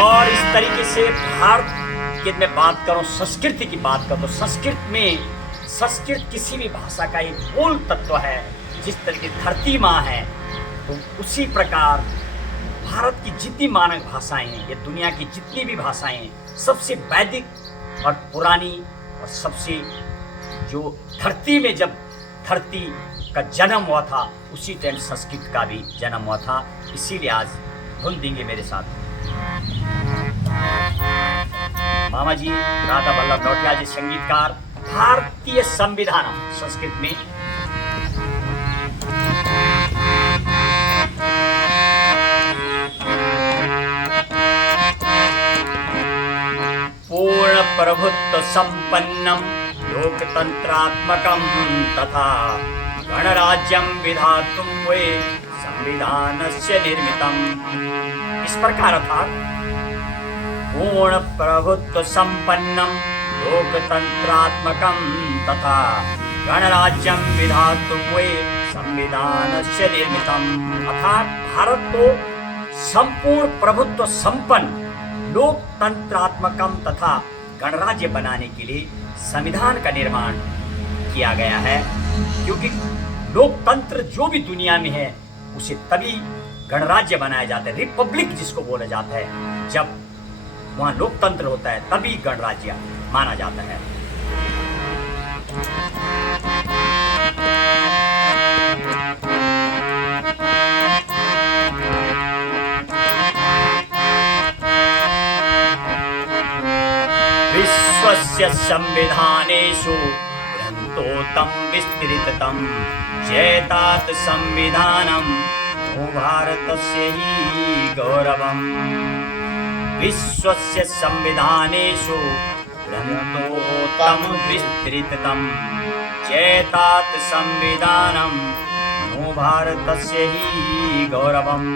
और इस तरीके से भारत की मैं बात करूं, संस्कृति की बात करूं तो संस्कृत किसी भी भाषा का एक मूल तत्व है। जिस तरीके धरती माँ है, तो उसी प्रकार भारत की जितनी मानक भाषाएं हैं, ये दुनिया की जितनी भी भाषाएं हैं, सबसे वैदिक और पुरानी और सबसे जो धरती में जब धरती का जन्म हुआ था उसी टाइम संस्कृत का भी जन्म हुआ था। इसीलिए आज धुन देंगे मेरे साथ मामा जी राधा वल्लभ नौटियाल जी संगीतकार। भारतीय संविधान संस्कृत में पूर्ण प्रभुत्व संपन्नम लोकतंत्रात्मकम तथा गणराज्यम विधातुम वे संविधानस्य निर्मितम। इस प्रकार था पूर्ण प्रभुत्व संपन्नम लोकतंत्रात्मकम तथा गणराज्यम विधातुम वे संविधानस्य निर्मितम। अर्थात भारत को संपूर्ण प्रभुत्व संपन्न लोकतंत्रात्मकम तथा गणराज्य बनाने के लिए संविधान का निर्माण किया गया है। क्योंकि लोकतंत्र जो भी दुनिया में है उसे तभी गणराज्य बनाया जाता है, रिपब्लिक जिसको बोला जाता है। जब वहां लोकतंत्र होता है तभी गणराज्य माना जाता है। विश्वस्य संविधानेषु ग्रन्थोत्तम विस्तृततम चेतात संविधानम भारतस्य हि गौरवम्। विश्वस्य संविधानेषु ग्रन्थोत्तम विस्तृततम चेतात संविधानम भारतस्य हि गौरवम्।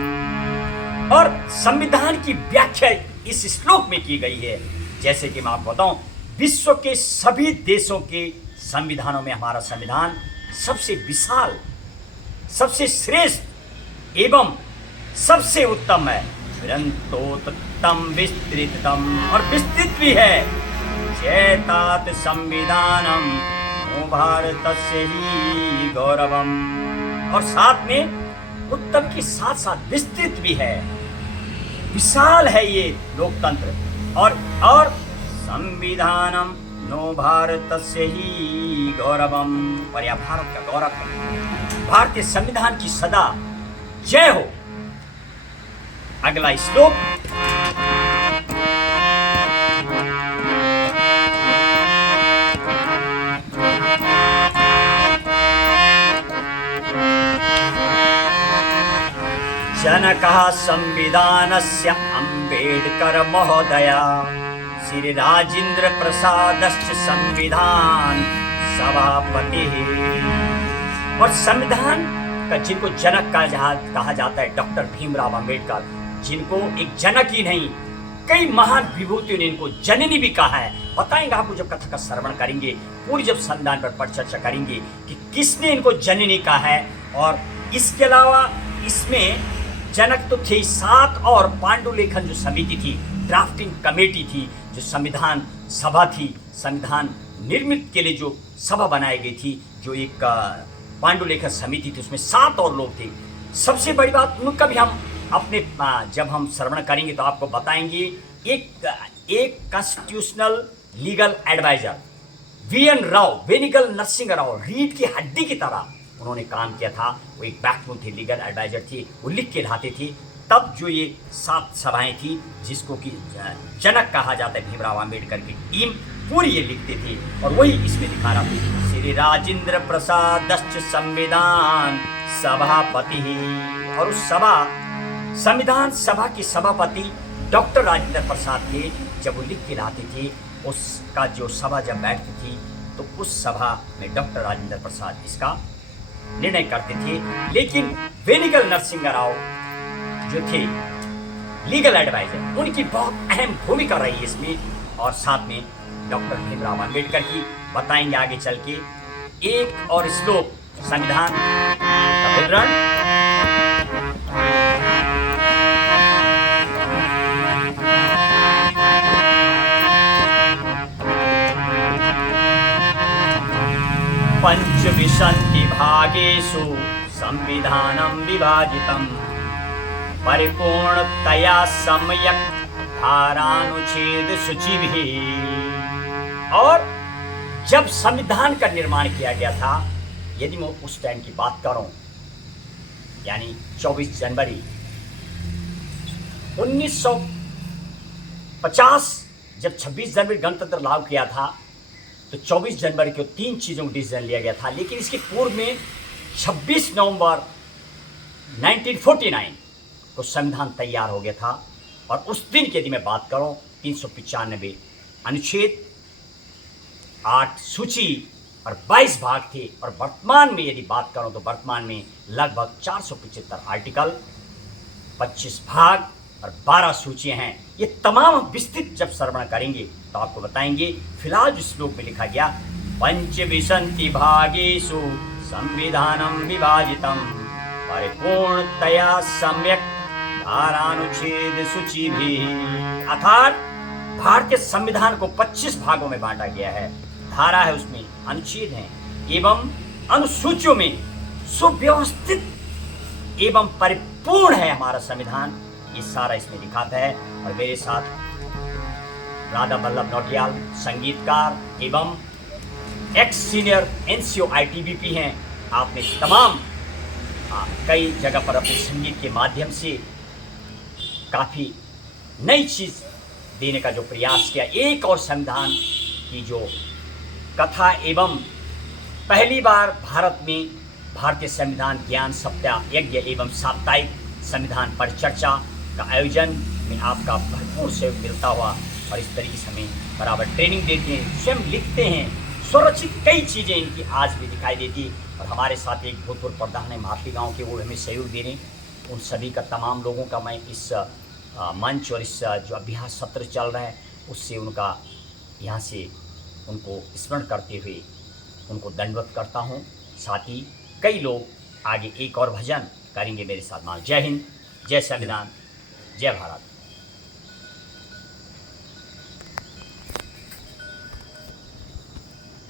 और संविधान की व्याख्या इस श्लोक में की गई है। जैसे कि मैं आपको बताऊं, विश्व के सभी देशों के संविधानों में हमारा संविधान सबसे विशाल, सबसे श्रेष्ठ एवं सबसे उत्तम है। ग्रंथोत्तम विस्तृतम, और विस्तृत भी है। चेतात संविधानम भारतस्य हि गौरवम्, और साथ में उत्तम के साथ साथ विस्तृत भी है, विशाल है ये लोकतंत्र। और संविधानम नो भारतस्य हि गौरवम्, और यह भारत का गौरव है। भारतीय संविधान की सदा जय हो। अगला श्लोक, जनकः संविधानस्य अम्बेडकर महोदय श्री राजेंद्र प्रसादश्च संविधान सभापति। और संविधान का जिनको जनक कहा जाता है डॉक्टर भीमराव अंबेडकर, जिनको एक जनक ही नहीं कई महान विभूतियों ने इनको जननी भी कहा है। बताएंगे आपको जब कथा का श्रवण करेंगे, पूरी जब संविधान पर चर्चा करेंगे कि किसने इनको जननी कहा है। और इसके अलावा इसमें जनक तो थे 7 और पांडुलेखन जो समिति थी, ड्राफ्टिंग कमेटी थी, जो संविधान सभा थी, संविधान निर्मित के लिए जो सभा बनाई गई थी, जो एक पांडुलेखन समिति थी, उसमें 7 और लोग थे। सबसे बड़ी बात उनका भी हम अपने जब हम श्रवण करेंगे तो आपको बताएंगे। एक constitutional legal adviser VN Rao, Venigalla Narasimha Rao, रीढ़ की हड्डी की तरह उन्होंने काम किया था। वो एक बैकबोन थे, लीगल एडवाइजर थी, वो लिख के लाते थे। तब जो ये 7 सभाएं थी, जिसको कि जनक कहा जाता है, भीमराव अंबेडकर की टीम पूरी ये लिखते थे। और वही इसमें लिखा रहा था, श्री राजेंद्र प्रसादश्च संविधान सभापति। और उस संविधान सभा के सभापति डॉक्टर राजेंद्र प्रसाद थे। जब वो लिख के लाते थे, उसका जो सभा जब बैठती थी तो उस सभा में डॉक्टर राजेंद्र प्रसाद इसका निर्णय करते थे। लेकिन वेनिगल नरसिंह राव जो थे लीगल एडवाइजर, उनकी बहुत अहम भूमिका रही है इसमें। और साथ में डॉक्टर भीमराव अंबेडकर की बताएंगे आगे चल के। एक और श्लोक संविधान का विवरण। विशन्ति भागेषु संविधानं विभाजितं परिपूर्णतया सम्यक् धारानुच्छेद सूचिभिः। और जब संविधान का निर्माण किया गया था, यदि मैं उस टाइम की बात करूं, यानी 24 जनवरी 1950, जब 26 जनवरी गणतंत्र लागू किया था, तो 24 जनवरी को 3 चीज़ों का डिसीजन लिया गया था। लेकिन इसके पूर्व में 26 नवंबर 1949 को संविधान तैयार हो गया था। और उस दिन की यदि मैं बात करूं, 395 अनुच्छेद, 8 सूची और 22 भाग थे। और वर्तमान में यदि बात करूं तो वर्तमान में लगभग 475 आर्टिकल, 25 भाग और 12 सूचियां हैं। ये तमाम विस्तृत जब श्रवण करेंगे तो आपको बताएंगे। फिलहाल जो श्लोक में लिखा गया, पंचविंशति भागेषु संविधानं विभाजितं परिपूर्णतया सम्यक् धारानुच्छेद सूचिभिः। अर्थात भारतीय संविधान को 25 भागों में बांटा गया है। धारा है, उसमें अनुच्छेद हैं एवं अनुसूचियों में सुव्यवस्थित एवं परिपूर्ण है हमारा संविधान। ये सारा इसमें लिखा है। और मेरे साथ राधा वल्लभ नौटियाल, संगीतकार एवं एक्स सीनियर एनसीओ ITBP हैं। आपने तमाम कई जगह पर अपने संगीत के माध्यम से काफ़ी नई चीज़ देने का जो प्रयास किया, एक और संविधान की जो कथा एवं पहली बार भारत में भारतीय संविधान ज्ञान सप्ताह यज्ञ एवं साप्ताहिक संविधान पर चर्चा का आयोजन में आपका भरपूर सहयोग मिलता हुआ। और इस तरीके से हमें बराबर ट्रेनिंग देते हैं, स्वयं लिखते हैं, स्वरचित कई चीज़ें इनकी आज भी दिखाई देती। और हमारे साथ एक भूतपूर्व प्रधान है महापी गाँव के, वो हमें सहयोग दे रहे हैं। उन सभी का, तमाम लोगों का मैं इस मंच और इस जो अभ्यास सत्र चल रहा है उससे उनका यहाँ से उनको स्मरण करते हुए उनको दंडवत करता हूँ। साथ ही कई लोग आगे एक और भजन करेंगे मेरे साथ। जय हिंद, जय संविधान, जय भारत।